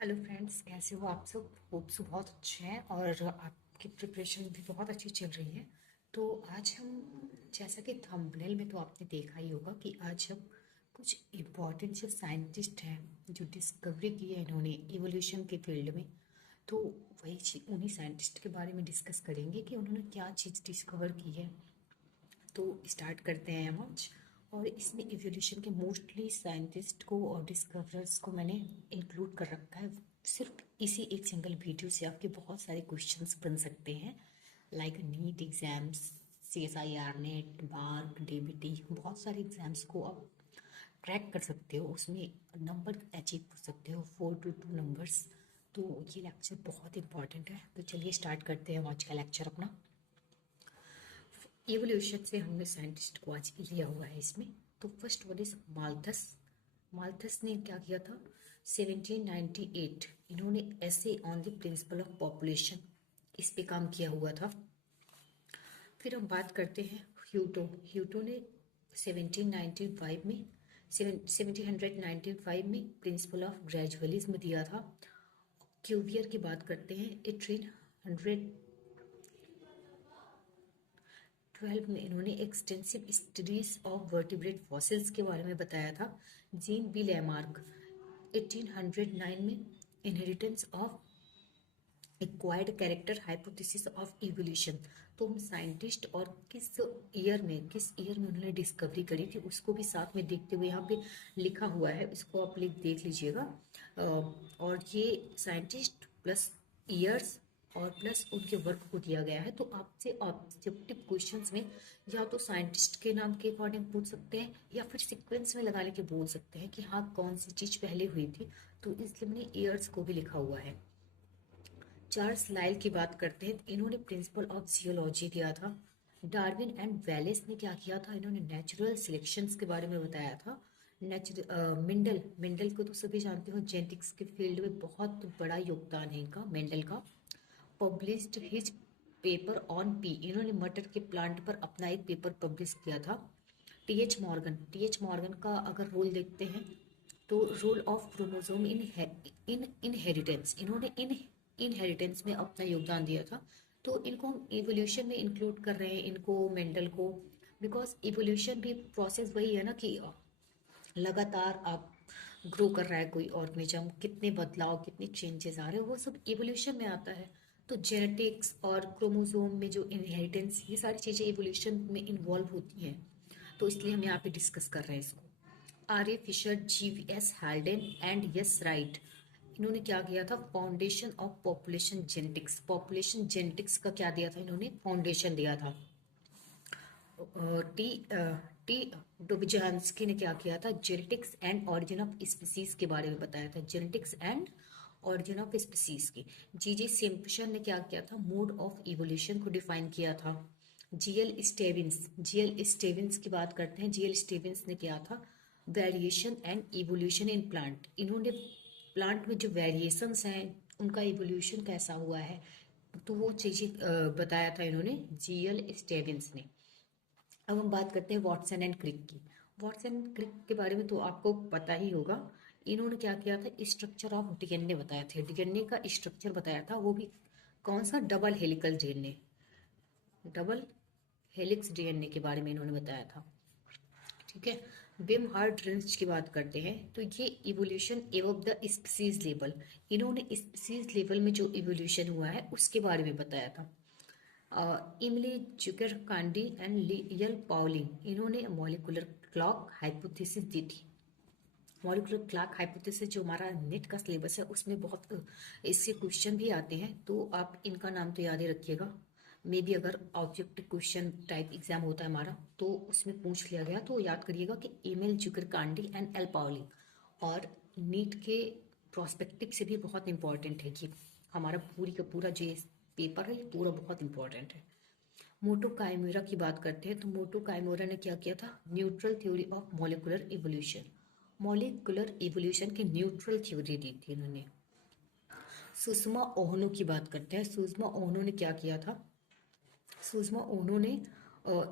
Hello friends, कैसे हो आप सब? होप सो बहुत अच्छे हैं और आपकी प्रिपरेशन भी बहुत अच्छी चल रही है। तो आज हम, जैसा कि थंबनेल में तो आपने देखा ही होगा कि आज हम कुछ इम्पॉर्टेंट जो साइंटिस्ट हैं जो डिस्कवरी की है इन्होंने इवोल्यूशन के फील्ड में, तो उन्हीं साइंटिस्ट के बारे में डिस्कस करेंगे कि उन्होंने क्या चीज़ डिस्कवर की है। तो स्टार्ट करते हैं हम आज। और इसमें इवोल्यूशन के मोस्टली साइंटिस्ट को और डिस्कवरर्स को मैंने इंक्लूड कर रखा है। सिर्फ इसी एक सिंगल वीडियो से आपके बहुत सारे क्वेश्चंस बन सकते हैं, like NEET exams, CSIR NET, BARC, DBT, बहुत सारे एग्जाम्स को आप क्रैक कर सकते हो, उसमें नंबर अचीव कर सकते हो, 4 to 2 नंबर्स। तो ये लेक्चर बहुत इंपॉर्टेंट है। तो चलिए स्टार्ट करते हैं आज का लेक्चर अपना। एवोल्यूशन से हमने साइंटिस्ट को आज लिया हुआ है इसमें। तो first one is Malthus. Malthus ने क्या किया था? 1798 इन्होंने ऐसे on the principle of population इस पे काम किया हुआ था। फिर हम बात करते हैं ह्यूटो। ह्यूटो ने 1795 में 1795 में प्रिंसिपल ऑफ ग्रेजुअलिज्म दिया था। क्यूवियर की बात करते हैं 1812 में इन्होंने extensive studies of vertebrate fossils के बारे में बताया था। जीन बी लैमार्क 1809 में inheritance of acquired character hypothesis of evolution. तो हम साइंटिस्ट और किस ईयर में उन्होंने डिस्कवरी करी थी उसको भी साथ में देखते हुए यहाँ पे लिखा हुआ है, इसको आप देख लीजिएगा। और ये साइंटिस्ट प्लस ईयर्स और प्लस उनके वर्क को दिया गया है। तो आपसे ऑब्जेक्टिव क्वेश्चंस में या तो साइंटिस्ट के नाम के अकॉर्डिंग पूछ सकते हैं या फिर सीक्वेंस में लगा लेके बोल सकते हैं कि हाँ कौन सी चीज़ पहले हुई थी। तो इसलिए मैंने ईयर्स को भी लिखा हुआ है। चार्ल्स लाइल की बात करते हैं, इन्होंने प्रिंसिपल ऑफ जियोलॉजी दिया था। डार्विन एंड वेलेस ने क्या किया था? इन्होंने नेचुरल सिलेक्शंस के बारे में बताया था। मेंडल, मेंडल को तो सभी जानते हो, जेनेटिक्स के फील्ड में बहुत बड़ा योगदान है इनका, मेंडल का। Published his paper on P, इन्होंने मटर के प्लांट पर अपना एक पेपर पब्लिश किया था। टी एच मॉर्गन का अगर रोल देखते हैं तो role of chromosome in inheritance, इन्होंने इनहेरिटेंस में अपना योगदान दिया था। तो इनको हम इवोल्यूशन में इंक्लूड कर रहे हैं, इनको, मेंडल को। बिकॉज इवोल्यूशन भी प्रोसेस वही है ना कि लगातार आप ग्रो कर रहा है कोई ऑर्गेनिज्म, कितने बदलाव, कितने चेंजेस आ रहे हैं, वो सब इवोल्यूशन में आता है। तो जेनेटिक्स और क्रोमोसोम में जो इनहेरिटेंस, ये सारी चीज़ें इवोल्यूशन में इन्वॉल्व होती हैं। तो इसलिए हम यहाँ पे डिस्कस कर रहे हैं इसको। RA Fisher, GVS Haldane and S Wright, इन्होंने क्या किया था? Foundation of population genetics, population genetics का क्या दिया था? इन्होंने फाउंडेशन दिया था। टी टी डुबजांस्की ने क्या किया था? Genetics and origin of species के बारे में बताया था, genetics and origin of species की। G.J. सिम्पसन ने क्या किया था? मोड ऑफ इवोल्यूशन को डिफाइन किया था। जीएल स्टेविंस की बात करते हैं। जीएल स्टेविंस ने किया था? Variation and evolution in plant, इन्होंने प्लांट में जो वेरिएशंस हैं उनका इवोल्यूशन कैसा हुआ है, तो वो चीज़ें बताया था इन्होंने, जीएल स्टेविंस ने। अब हम बात करते हैं वॉटसन एंड क्रिक की। वॉटसन एंड क्रिक के बारे में तो आपको पता ही होगा। इन्होंने क्या किया था? स्ट्रक्चर ऑफ डीएनए बताया था, डीएनए का स्ट्रक्चर बताया था, वो भी कौन सा? Double helical DNA, double helix DNA के बारे में इन्होंने बताया था। ठीक है। बिम हार्ट की बात करते हैं तो ये इवोल्यूशन एवब द स्पीसीज लेवल, इन्होंने स्पीसीज लेवल में जो इवोल्यूशन हुआ है उसके बारे में बताया था। इमली जुकर कांडी एंड लियल पाउलिंग, इन्होंने मॉलिकुलर क्लॉक हाइपोथेसिस दी थी। मॉलिकुलर क्लॉक हाइपोथेसिस जो हमारा नेट का सिलेबस है उसमें बहुत इससे क्वेश्चन भी आते हैं, तो आप इनका नाम तो याद ही रखिएगा। मे बी अगर ऑब्जेक्टिव क्वेश्चन टाइप एग्जाम होता है हमारा तो उसमें पूछ लिया गया तो याद करिएगा कि email Zucker Kandi and L Pauling. और नीट के प्रोस्पेक्टिव से भी बहुत इंपॉर्टेंट है कि हमारा पूरी का पूरा जो पेपर है ये पूरा बहुत इंपॉर्टेंट है। मोटो काइमेरा की बात करते हैं तो मोटो काइमेरा ने क्या किया था? Neutral theory of molecular evolution, molecular evolution की न्यूट्रल थ्योरी दी थी इन्होंने। सुषमा ओहनो की बात करते हैं। सुषमा ओहनो ने क्या किया था? सुषमा ओहनो ने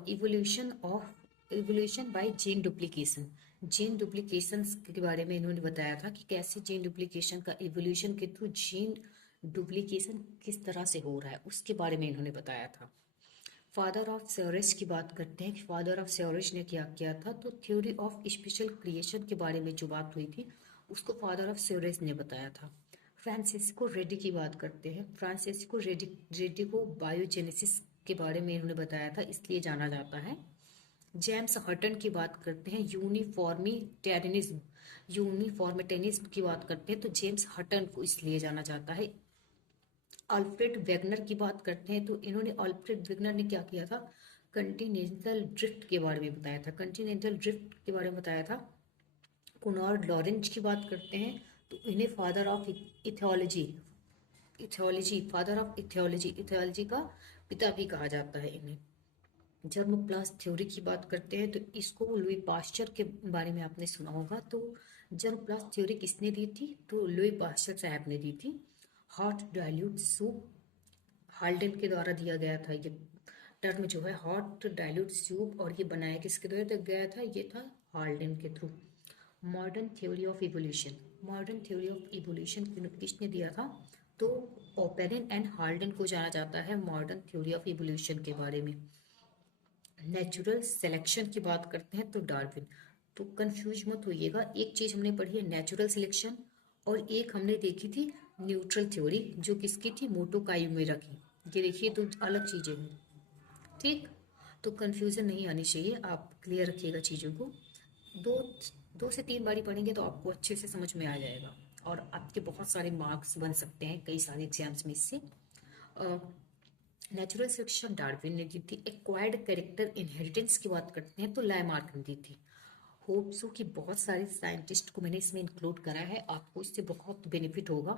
evolution bye gene duplication, gene duplication के बारे में इन्होंने बताया था कि कैसे जीन डुप्लीकेशन का इवोल्यूशन के थ्रू जीन डुप्लीकेशन किस तरह से हो रहा है, उसके बारे में इन्होंने बताया था। फादर ऑफ सेरेस की बात करते हैं कि फादर ऑफ सेरेस ने क्या किया था, तो थ्योरी ऑफ स्पेशल क्रिएशन के बारे में जो बात हुई थी उसको फादर ऑफ सेरेस ने बताया था। फ्रांसिस्को रेड्डी की बात करते हैं। फ्रांसिस्को रेड्डी को बायोजेनेसिस के बारे में इन्होंने बताया था, इसलिए जाना जाता है। जेम्स हटन की बात करते हैं। यूनिफॉर्मिटेनिज्म की बात करते हैं तो जेम्स हटन को इसलिए जाना जाता है। अल्फ्रेड वेगनर की बात करते हैं तो इन्होंने अल्फ्रेड वेगनर ने क्या किया था, कंटिनेंटल ड्रिफ्ट के बारे में बताया था। कंटिनेंटल ड्रिफ्ट के बारे में बताया था। कुनार्ड लॉरेंज की बात करते हैं तो इन्हें फादर ऑफ इथियोलॉजी इथियोलॉजी का पिता भी कहा जाता है इन्हें। जर्म प्लास थ्योरी की बात करते हैं तो इसको लुई पास्चर के बारे में आपने सुना होगा। तो जर्म प्लास थ्योरी किसने दी थी, तो लुई पास्चर साहब ने दी थी। हॉट डाइल्यूट सूप हाल्डेन के द्वारा दिया गया था। ये टर्म जो है हॉट डाइल्यूट सूप, और ये बनाया किसके द्वारा गया था, ये था हाल्डेन के through. Modern theory of evolution, modern theory of evolution किसने दिया था, तो ओपेरिन एंड हाल्डेन को जाना जाता है मॉडर्न थ्योरी ऑफ इवोल्यूशन के बारे में। नेचुरल सिलेक्शन की बात करते हैं तो डार्विन। तो कंफ्यूज मत होइएगा, एक चीज हमने पढ़ी है नेचुरल सिलेक्शन और एक हमने देखी थी न्यूट्रल थ्योरी, जो किसकी थी, मोटो काइमेरा की। ये देखिए तो अलग चीजें हैं, ठीक। तो कंफ्यूजन नहीं आनी चाहिए, आप क्लियर रखिएगा चीज़ों को। दो 2 से 3 बारी पढ़ेंगे तो आपको अच्छे से समझ में आ जाएगा और आपके बहुत सारे मार्क्स बन सकते हैं कई सारे एग्जाम्स में इससे। नेचुरल सिलेक्शन डार्विन ने दी थी। एक्वायर्ड कैरेक्टर इनहेरिटेंस की बात करते हैं तो लामार्क ने दी थी। होप सो कि बहुत सारे साइंटिस्ट को मैंने इसमें इंक्लूड करा है, आपको इससे बहुत बेनिफिट होगा।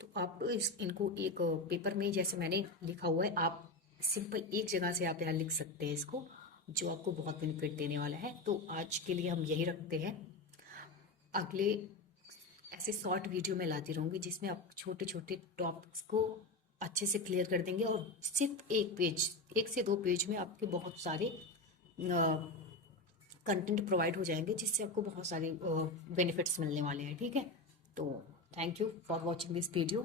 तो आप इनको एक पेपर में जैसे मैंने लिखा हुआ है, आप सिंपल एक जगह से आप यहाँ लिख सकते हैं इसको, जो आपको बहुत बेनिफिट देने वाला है। तो आज के लिए हम यही रखते हैं। अगले ऐसे शॉर्ट वीडियो में लाती रहूँगी जिसमें आप छोटे छोटे टॉपिक्स को अच्छे से क्लियर कर देंगे, और सिर्फ 1 से 2 पेज में आपके बहुत सारे कंटेंट प्रोवाइड हो जाएंगे, जिससे आपको बहुत सारे बेनिफिट्स मिलने वाले हैं, ठीक है। तो thank you for watching this video.